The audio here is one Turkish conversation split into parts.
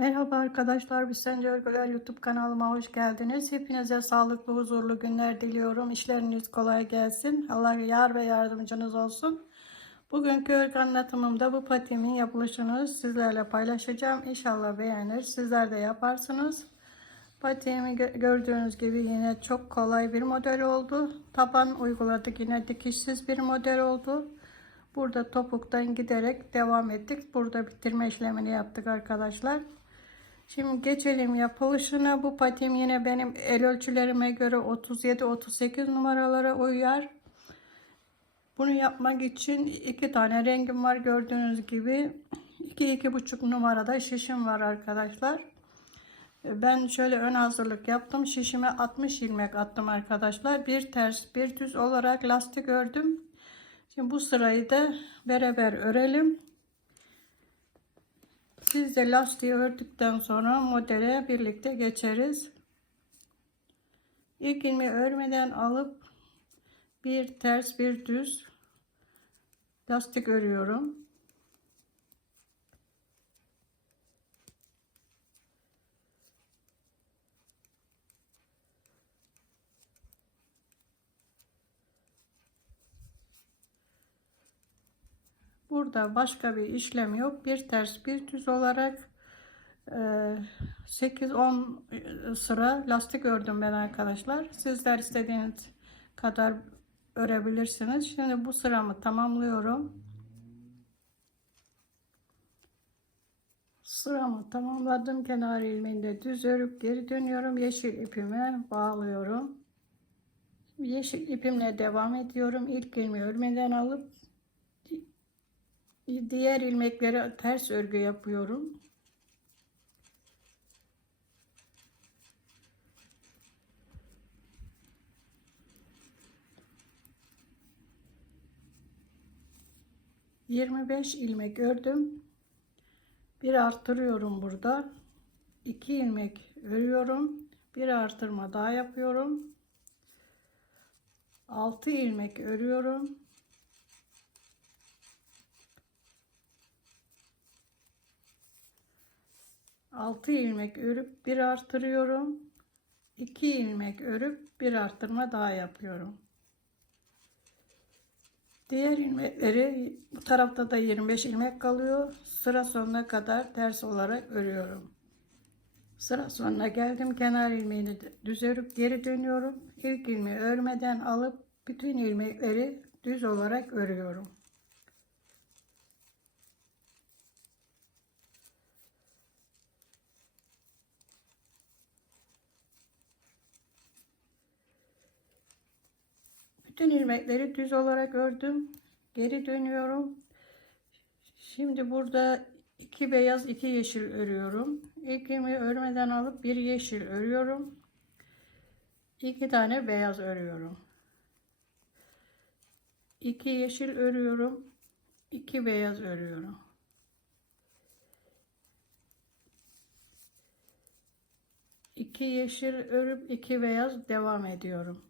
Merhaba arkadaşlar, Büsen Görgüler YouTube kanalıma hoş geldiniz. Hepinize sağlıklı, huzurlu günler diliyorum. İşleriniz kolay gelsin. Allah yar ve yardımcınız olsun. Bugünkü örgü anlatımımda bu patiğimin yapılışını sizlerle paylaşacağım. İnşallah beğenir. Sizler de yaparsınız. Patiğimi gö- gördüğünüz gibi yine çok kolay bir model oldu. Taban uyguladık yine dikişsiz bir model oldu. Burada topuktan giderek devam ettik. Burada bitirme işlemini yaptık arkadaşlar. Şimdi geçelim yapılışına. Bu patim yine benim el ölçülerime göre 37-38 numaralara uyar. Bunu yapmak için iki tane rengim var gördüğünüz gibi. 2-2,5 numarada şişim var arkadaşlar. Ben şöyle ön hazırlık yaptım. Şişime 60 ilmek attım arkadaşlar. Bir ters bir düz olarak lastik ördüm. Şimdi bu sırayı da beraber örelim. Siz de lastiği ördükten sonra modele birlikte geçeriz. İlk ilmeği örmeden alıp bir ters bir düz lastik örüyorum. Burada başka bir işlem yok. Bir ters bir düz olarak 8-10 sıra lastik ördüm ben arkadaşlar. Sizler istediğiniz kadar örebilirsiniz. Şimdi bu sıramı tamamlıyorum. Sıramı tamamladım. Kenar ilmeğinde düz örüp geri dönüyorum. Yeşil ipime bağlıyorum. Yeşil ipimle devam ediyorum. İlk ilmeği örmeden alıp diğer ilmekleri ters örgü yapıyorum. Yirmi beş ilmek ördüm. Bir artırıyorum burada. İki ilmek örüyorum. Bir artırma daha yapıyorum. Altı ilmek örüyorum. 6 ilmek örüp bir artırıyorum. 2 ilmek örüp bir artırma daha yapıyorum. Diğer ilmekleri bu tarafta da 25 ilmek kalıyor. Sıra sonuna kadar ters olarak örüyorum. Sıra sonuna geldim. Kenar ilmeğini düz örüp geri dönüyorum. İlk ilmeği örmeden alıp bütün ilmekleri düz olarak örüyorum. Bütün ilmekleri düz olarak ördüm. Geri dönüyorum. Şimdi burada iki beyaz iki yeşil örüyorum. İlk ilmeği örmeden alıp bir yeşil örüyorum. İki tane beyaz örüyorum. İki yeşil örüyorum. iki beyaz örüyorum. İki yeşil örüp iki beyaz devam ediyorum.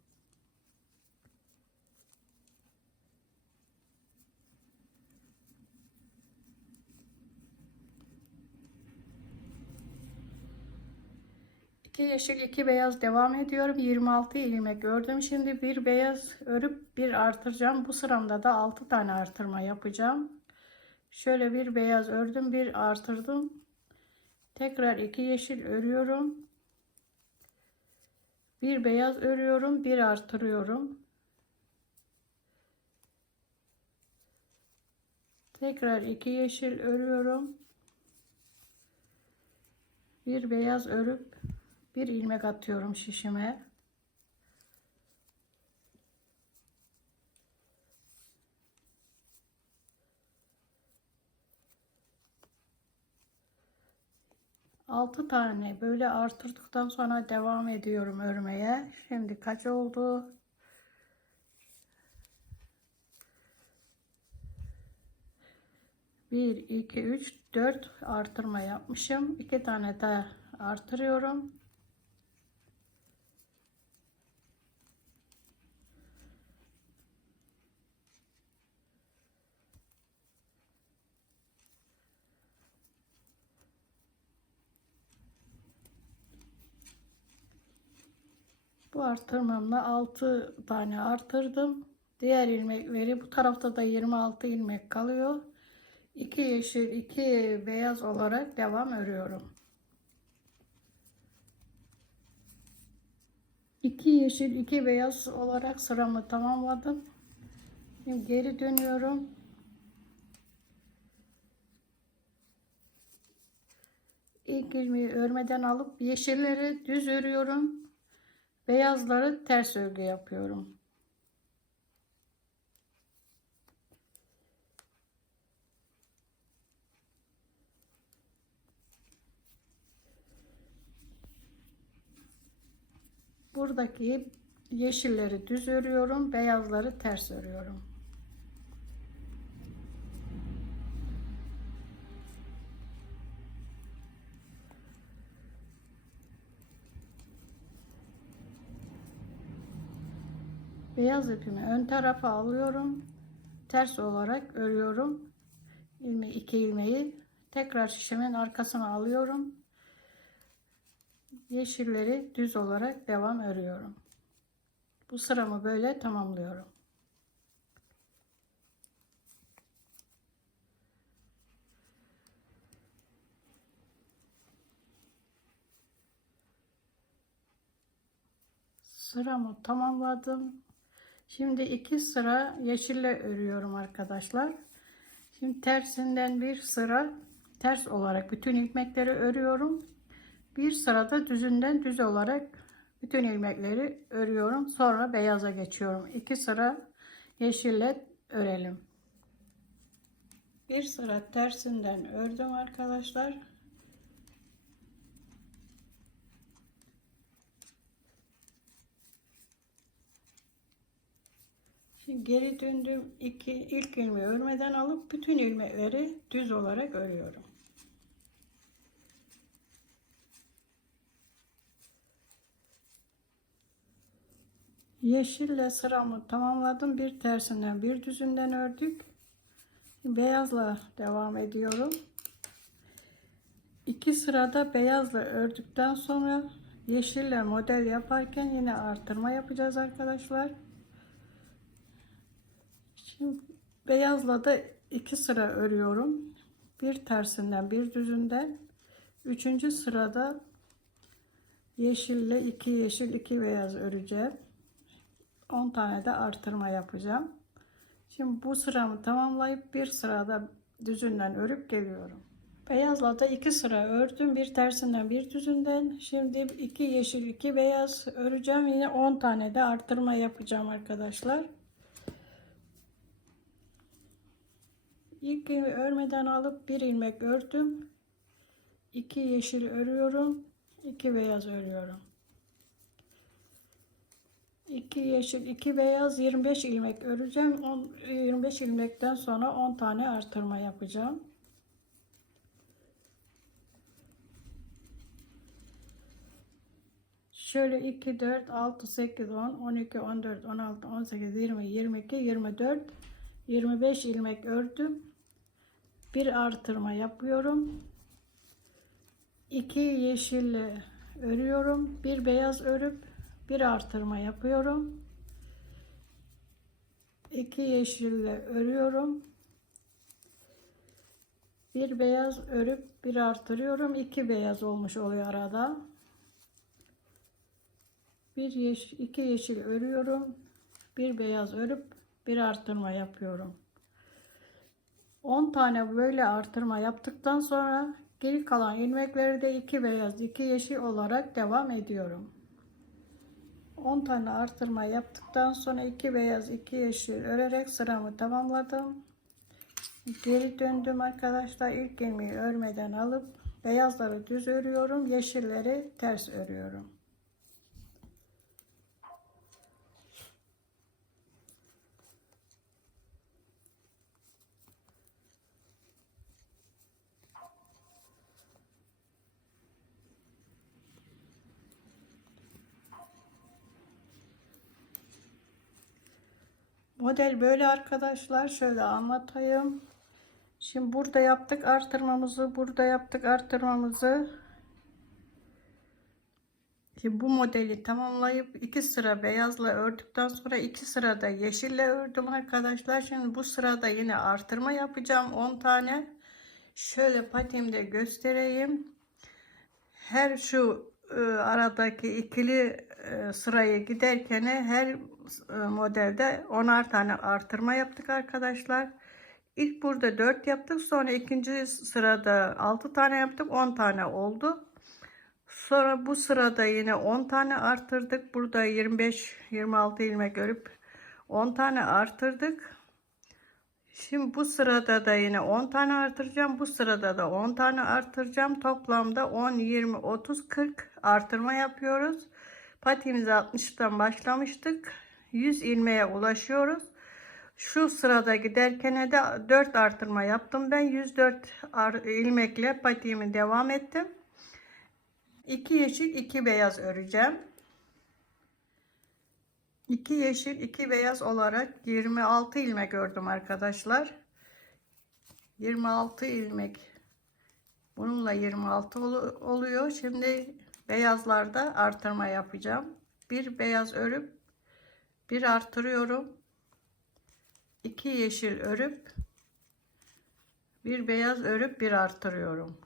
İki yeşil iki beyaz devam ediyorum. 26 ilmek gördüm şimdi. Bir beyaz örüp bir artıracağım. Bu sıramda da 6 tane artırma yapacağım. Şöyle bir beyaz ördüm bir artırdım. Tekrar iki yeşil örüyorum. Bir beyaz örüyorum bir artırıyorum. Tekrar iki yeşil örüyorum. Bir beyaz örüp bir ilmek atıyorum şişime. Altı tane böyle artırdıktan sonra devam ediyorum örmeye. Şimdi kaç oldu? Bir, iki, üç, dört artırma yapmışım. İki tane daha artırıyorum. Artırmamla 6 tane artırdım. Diğer ilmekleri bu tarafta da 26 ilmek kalıyor. 2 yeşil 2 beyaz olarak devam örüyorum. 2 yeşil 2 beyaz olarak sıramı tamamladım. Şimdi geri dönüyorum. İlk ilmeği örmeden alıp yeşilleri düz örüyorum. Beyazları ters örgü yapıyorum. Buradaki yeşilleri düz örüyorum, beyazları ters örüyorum. Beyaz ipimi ön tarafa alıyorum. Ters olarak örüyorum. İlme, iki ilmeği tekrar şişemin arkasına alıyorum. Yeşilleri düz olarak devam örüyorum. Bu sıramı böyle tamamlıyorum. Sıramı tamamladım. Şimdi iki sıra yeşille örüyorum arkadaşlar. Şimdi tersinden bir sıra ters olarak bütün ilmekleri örüyorum. Bir sırada düzünden düz olarak bütün ilmekleri örüyorum. Sonra beyaza geçiyorum. İki sıra yeşille örelim. Bir sıra tersinden ördüm arkadaşlar. Geri döndüm. İki, ilk ilmeği örmeden alıp bütün ilmekleri düz olarak örüyorum. Yeşille sıramı tamamladım. Bir tersinden bir düzünden ördük. Beyazla devam ediyorum. İki sırada beyazla ördükten sonra yeşille model yaparken yine artırma yapacağız arkadaşlar. Şimdi beyazla da iki sıra örüyorum. Bir tersinden bir düzünden. Üçüncü sırada yeşille iki yeşil iki beyaz öreceğim. 10 tane de artırma yapacağım. Şimdi bu sıramı tamamlayıp bir sırada düzünden örüp geliyorum. Beyazla da iki sıra ördüm. Bir tersinden bir düzünden. Şimdi iki yeşil iki beyaz öreceğim. Yine 10 tane de artırma yapacağım arkadaşlar. İlk örmeden alıp bir ilmek ördüm. 2 yeşil örüyorum. 2 beyaz örüyorum. 2 yeşil 2 beyaz 25 ilmek öreceğim. 10, 25 ilmekten sonra 10 tane artırma yapacağım. Şöyle 2, 4, 6, 8, 10, 12, 14, 16, 18, 20, 22, 24, 25 ilmek ördüm. Bir artırma yapıyorum. 2 yeşille örüyorum. Bir beyaz örüp bir artırma yapıyorum. 2 yeşille örüyorum. Bir beyaz örüp bir artırıyorum. 2 beyaz olmuş oluyor arada. Bir yeşil, iki yeşil örüyorum. Bir beyaz örüp bir artırma yapıyorum. 10 tane böyle artırma yaptıktan sonra geri kalan ilmekleri de 2 beyaz 2 yeşil olarak devam ediyorum. 10 tane artırma yaptıktan sonra 2 beyaz 2 yeşil örerek sıramı tamamladım. Geri döndüm arkadaşlar. İlk ilmeği örmeden alıp beyazları düz örüyorum. Yeşilleri ters örüyorum. Model böyle arkadaşlar. Şöyle anlatayım. Şimdi burada yaptık artırmamızı. Burada yaptık artırmamızı. Şimdi bu modeli tamamlayıp iki sıra beyazla ördükten sonra iki sırada yeşille ördüm arkadaşlar. Şimdi bu sırada yine artırma yapacağım 10 tane. Şöyle patimde göstereyim. Her şu aradaki ikili e, sırayı giderken her e, modelde 10'ar tane artırma yaptık arkadaşlar. İlk burada 4 yaptık. Sonra ikinci sırada 6 tane yaptık. 10 tane oldu. Sonra bu sırada yine 10 tane arttırdık. Burada 25-26 ilmek örüp 10 tane arttırdık. Şimdi bu sırada da yine 10 tane artıracağım. Bu sırada da 10 tane artıracağım. Toplamda 10, 20, 30, 40 artırma yapıyoruz. Patiğimizi 60'tan başlamıştık. 100 ilmeğe ulaşıyoruz. Şu sırada giderken de 4 artırma yaptım. Ben 104 ilmekle patiğimi devam ettim. 2 yeşil 2 beyaz öreceğim. 2 yeşil 2 beyaz olarak 26 ilmek ördüm arkadaşlar. 26 ilmek. Bununla 26 oluyor. Şimdi beyazlarda artırma yapacağım. Bir beyaz örüp bir artırıyorum. 2 yeşil örüp bir beyaz örüp bir artırıyorum.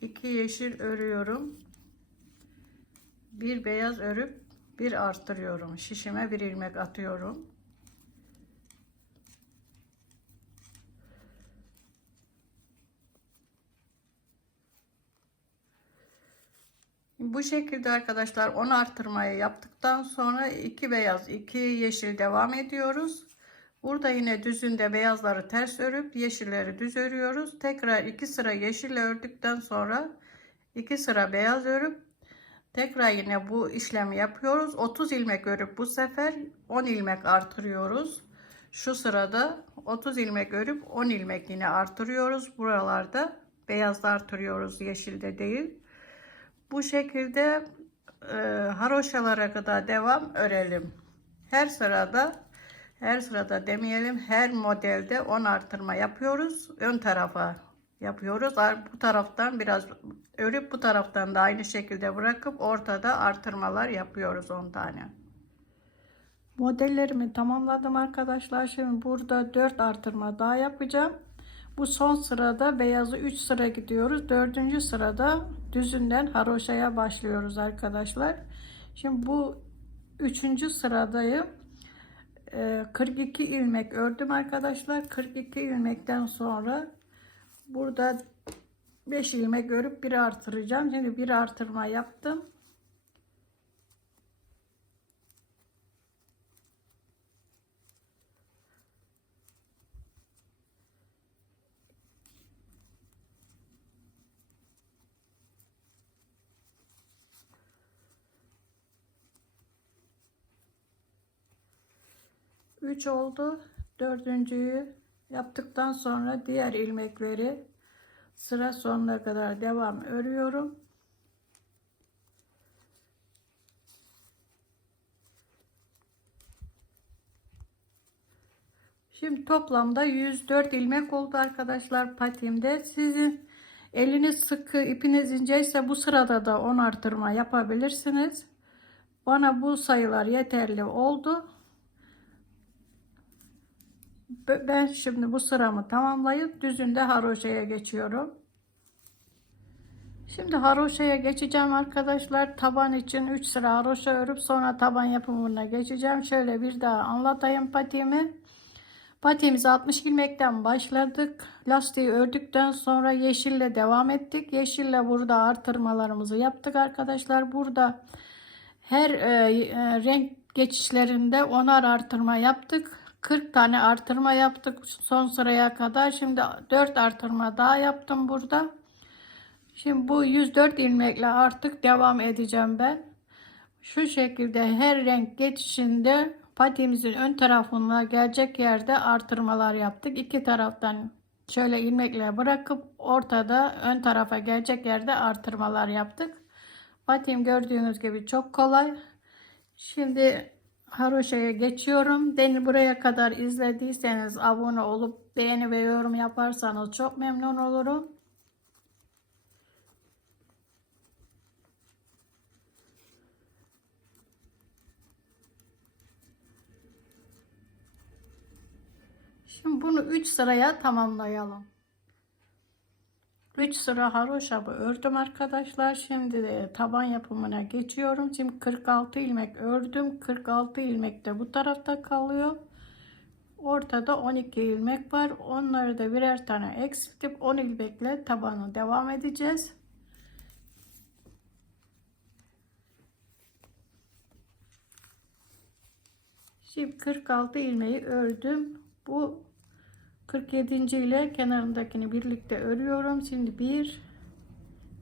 2 yeşil örüyorum. Bir beyaz örüp bir arttırıyorum. Şişime bir ilmek atıyorum. Bu şekilde arkadaşlar 10 artırmayı yaptıktan sonra 2 beyaz 2 yeşil devam ediyoruz. Burada yine düzünde beyazları ters örüp yeşilleri düz örüyoruz. Tekrar 2 sıra yeşille ördükten sonra 2 sıra beyaz örüp tekrar yine bu işlemi yapıyoruz. 30 ilmek örüp bu sefer 10 ilmek artırıyoruz. Şu sırada 30 ilmek örüp 10 ilmek yine artırıyoruz. Buralarda beyazda artırıyoruz yeşilde değil. Bu şekilde e, haroşalara kadar devam örelim. Her sırada her sırada demeyelim her modelde 10 artırma yapıyoruz. Ön tarafa yapıyoruz. Bu taraftan biraz örüp bu taraftan da aynı şekilde bırakıp ortada artırmalar yapıyoruz 10 tane. Modellerimi tamamladım arkadaşlar. Şimdi burada 4 artırma daha yapacağım. Bu son sırada beyazı 3 sıra gidiyoruz. 4. sırada düzünden haroşaya başlıyoruz arkadaşlar. Şimdi bu 3. sıradayım. 42 ilmek ördüm arkadaşlar. 42 ilmekten sonra burada 5 ilmek örüp bir artıracağım. Şimdi bir artırma yaptım. 3 oldu. Dördüncüyü yaptıktan sonra diğer ilmekleri sıra sonuna kadar devam örüyorum. Şimdi toplamda 104 ilmek oldu arkadaşlar patimde. Sizin eliniz sıkı, ipiniz inceyse bu sırada da 10 artırma yapabilirsiniz. Bana bu sayılar yeterli oldu. Ben şimdi bu sıramı tamamlayıp düzünde haroşaya geçiyorum. Şimdi haroşaya geçeceğim arkadaşlar. Taban için 3 sıra haroşa örüp sonra taban yapımına geçeceğim. Şöyle bir daha anlatayım patiğimi. Patiğimizi 60 ilmekten başladık. Lastiği ördükten sonra yeşille devam ettik. Yeşille burada artırmalarımızı yaptık arkadaşlar. Burada her e, e, renk geçişlerinde onar artırma yaptık. 40 tane artırma yaptık son sıraya kadar. Şimdi 4 artırma daha yaptım burada. Şimdi bu 104 ilmekle artık devam edeceğim ben. Şu şekilde her renk geçişinde patiğimizin ön tarafına gelecek yerde artırmalar yaptık. İki taraftan şöyle ilmekle bırakıp ortada ön tarafa gelecek yerde artırmalar yaptık. Patiğim gördüğünüz gibi çok kolay. Şimdi haroşaya geçiyorum. Beni buraya kadar izlediyseniz abone olup beğeni ve yorum yaparsanız çok memnun olurum. Şimdi bunu 3 sıraya tamamlayalım. 3 sıra haroşabı ördüm arkadaşlar. Şimdi de taban yapımına geçiyorum. Şimdi 46 ilmek ördüm. 46 ilmek de bu tarafta kalıyor. Ortada 12 ilmek var. Onları da birer tane eksiltip 10 ilmekle tabanı devam edeceğiz. Şimdi 46 ilmeği ördüm. Bu 47. ile kenarındakini birlikte örüyorum. Şimdi 1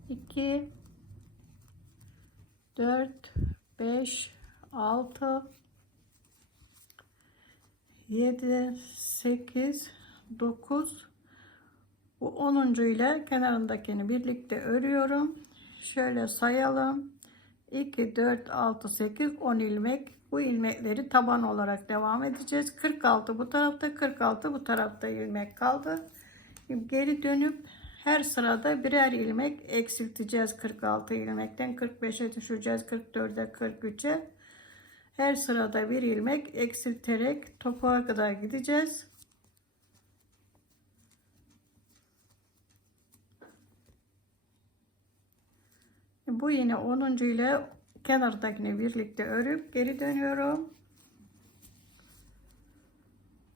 2 4 5 6 7 8 9 bu 10. ile kenarındakini birlikte örüyorum. Şöyle sayalım. 2 4 6 8 10 ilmek. Bu ilmekleri taban olarak devam edeceğiz. 46 bu tarafta, 46 bu tarafta ilmek kaldı. Geri dönüp her sırada birer ilmek eksilteceğiz 46 ilmekten 45'e düşeceğiz 44'e 43'e her sırada bir ilmek eksilterek topuğa kadar gideceğiz bu yine 10. ile kenardakini birlikte örüp geri dönüyorum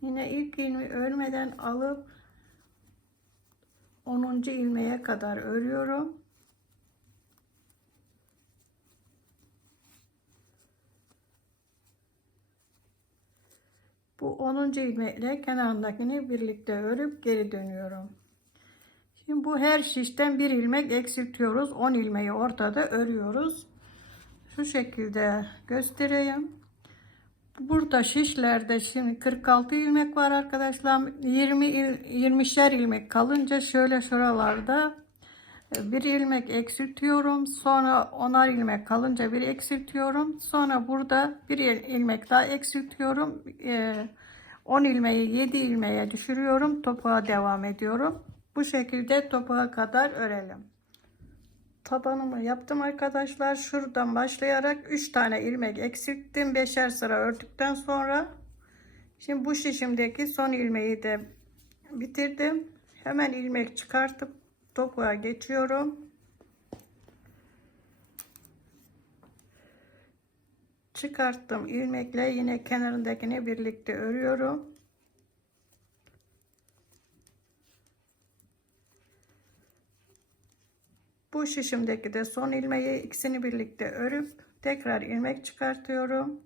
yine ilk ilmi örmeden alıp 10. ilmeğe kadar örüyorum. Bu 10. ilmekle kenarındakini birlikte örüp geri dönüyorum. Şimdi bu her şişten bir ilmek eksiltiyoruz. 10 ilmeği ortada örüyoruz. Şu şekilde göstereyim. Burada şişlerde şimdi 46 ilmek var arkadaşlar. 20 il, 20'şer ilmek kalınca şöyle şuralarda e, bir ilmek eksiltiyorum. Sonra onar ilmek kalınca bir eksiltiyorum. Sonra burada bir ilmek daha eksiltiyorum. 10 e, ilmeği 7 ilmeğe düşürüyorum. Topuğa devam ediyorum. Bu şekilde topuğa kadar örelim tabanımı yaptım arkadaşlar. Şuradan başlayarak 3 tane ilmek eksilttim. Beşer sıra ördükten sonra şimdi bu şişimdeki son ilmeği de bitirdim. Hemen ilmek çıkartıp topuğa geçiyorum. Çıkarttım ilmekle yine kenarındakini birlikte örüyorum. Bu şişimdeki de son ilmeği ikisini birlikte örüp tekrar ilmek çıkartıyorum.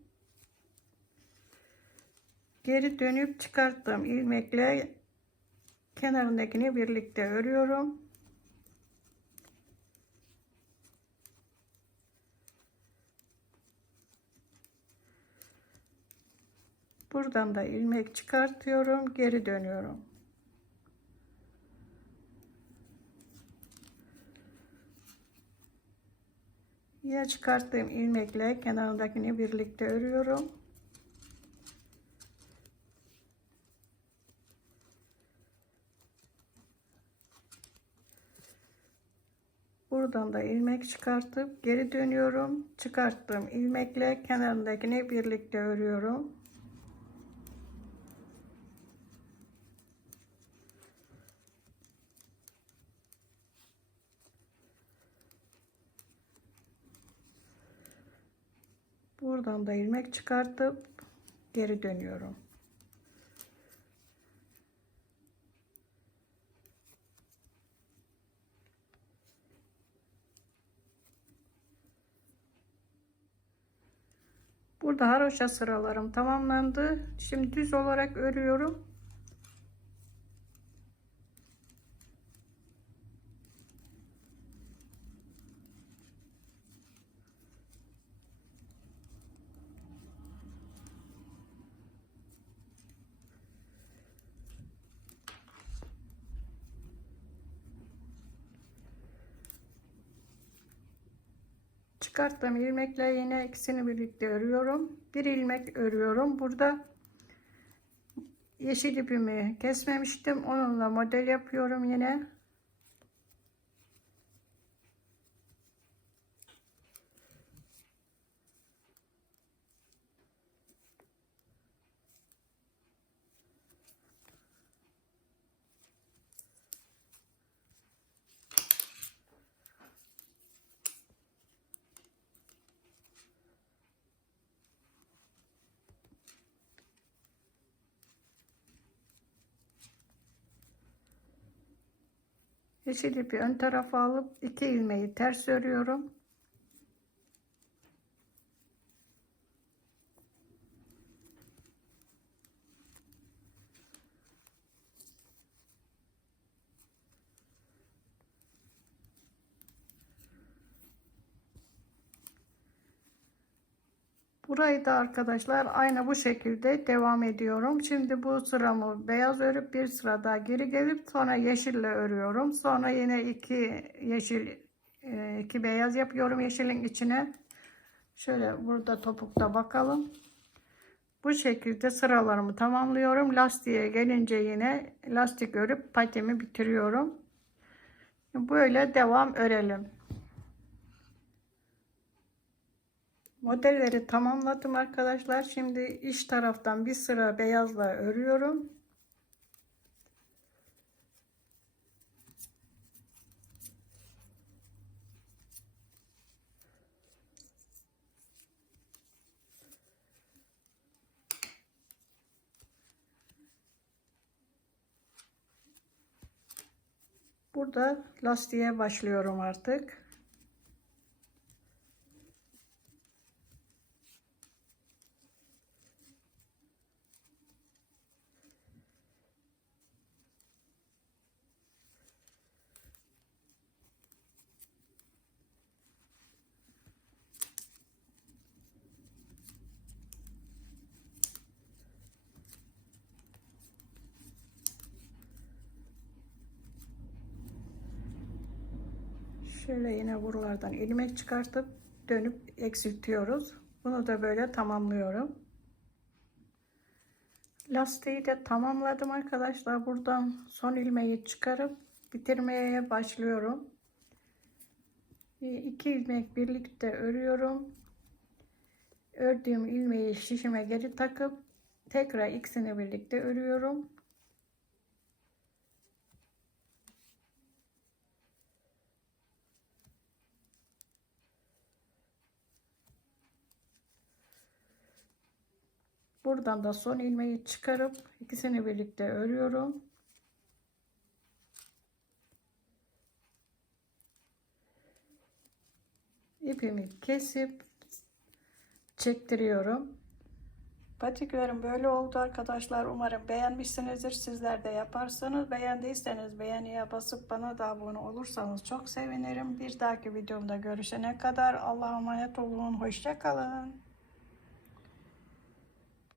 Geri dönüp çıkarttığım ilmekle kenarındakini birlikte örüyorum. Buradan da ilmek çıkartıyorum, geri dönüyorum. Yine çıkarttığım ilmekle kenarındakini birlikte örüyorum. Buradan da ilmek çıkartıp geri dönüyorum. Çıkarttığım ilmekle kenarındakini birlikte örüyorum. Buradan da ilmek çıkartıp geri dönüyorum. Burada haroşa sıralarım tamamlandı. Şimdi düz olarak örüyorum. Çıkarttığım ilmekle yine ikisini birlikte örüyorum. Bir ilmek örüyorum. Burada yeşil ipimi kesmemiştim. Onunla model yapıyorum yine. Yeşil ipi ön tarafa alıp iki ilmeği ters örüyorum. Burayı da arkadaşlar aynı bu şekilde devam ediyorum. Şimdi bu sıramı beyaz örüp bir sıra daha geri gelip sonra yeşille örüyorum. Sonra yine iki yeşil e, iki beyaz yapıyorum yeşilin içine. Şöyle burada topukta bakalım. Bu şekilde sıralarımı tamamlıyorum. Lastiğe gelince yine lastik örüp patimi bitiriyorum. Böyle devam örelim. Modelleri tamamladım arkadaşlar. Şimdi iç taraftan bir sıra beyazla örüyorum. Burada lastiğe başlıyorum artık. Şöyle yine buralardan ilmek çıkartıp dönüp eksiltiyoruz. Bunu da böyle tamamlıyorum. Lastiği de tamamladım arkadaşlar. Buradan son ilmeği çıkarıp bitirmeye başlıyorum. İki ilmek birlikte örüyorum. Ördüğüm ilmeği şişime geri takıp tekrar ikisini birlikte örüyorum. Buradan da son ilmeği çıkarıp ikisini birlikte örüyorum. İpimi kesip çektiriyorum. Patiklerim böyle oldu arkadaşlar. Umarım beğenmişsinizdir. Sizler de yaparsanız beğendiyseniz beğeniye basıp bana da abone olursanız çok sevinirim. Bir dahaki videomda görüşene kadar Allah'a emanet olun. Hoşçakalın.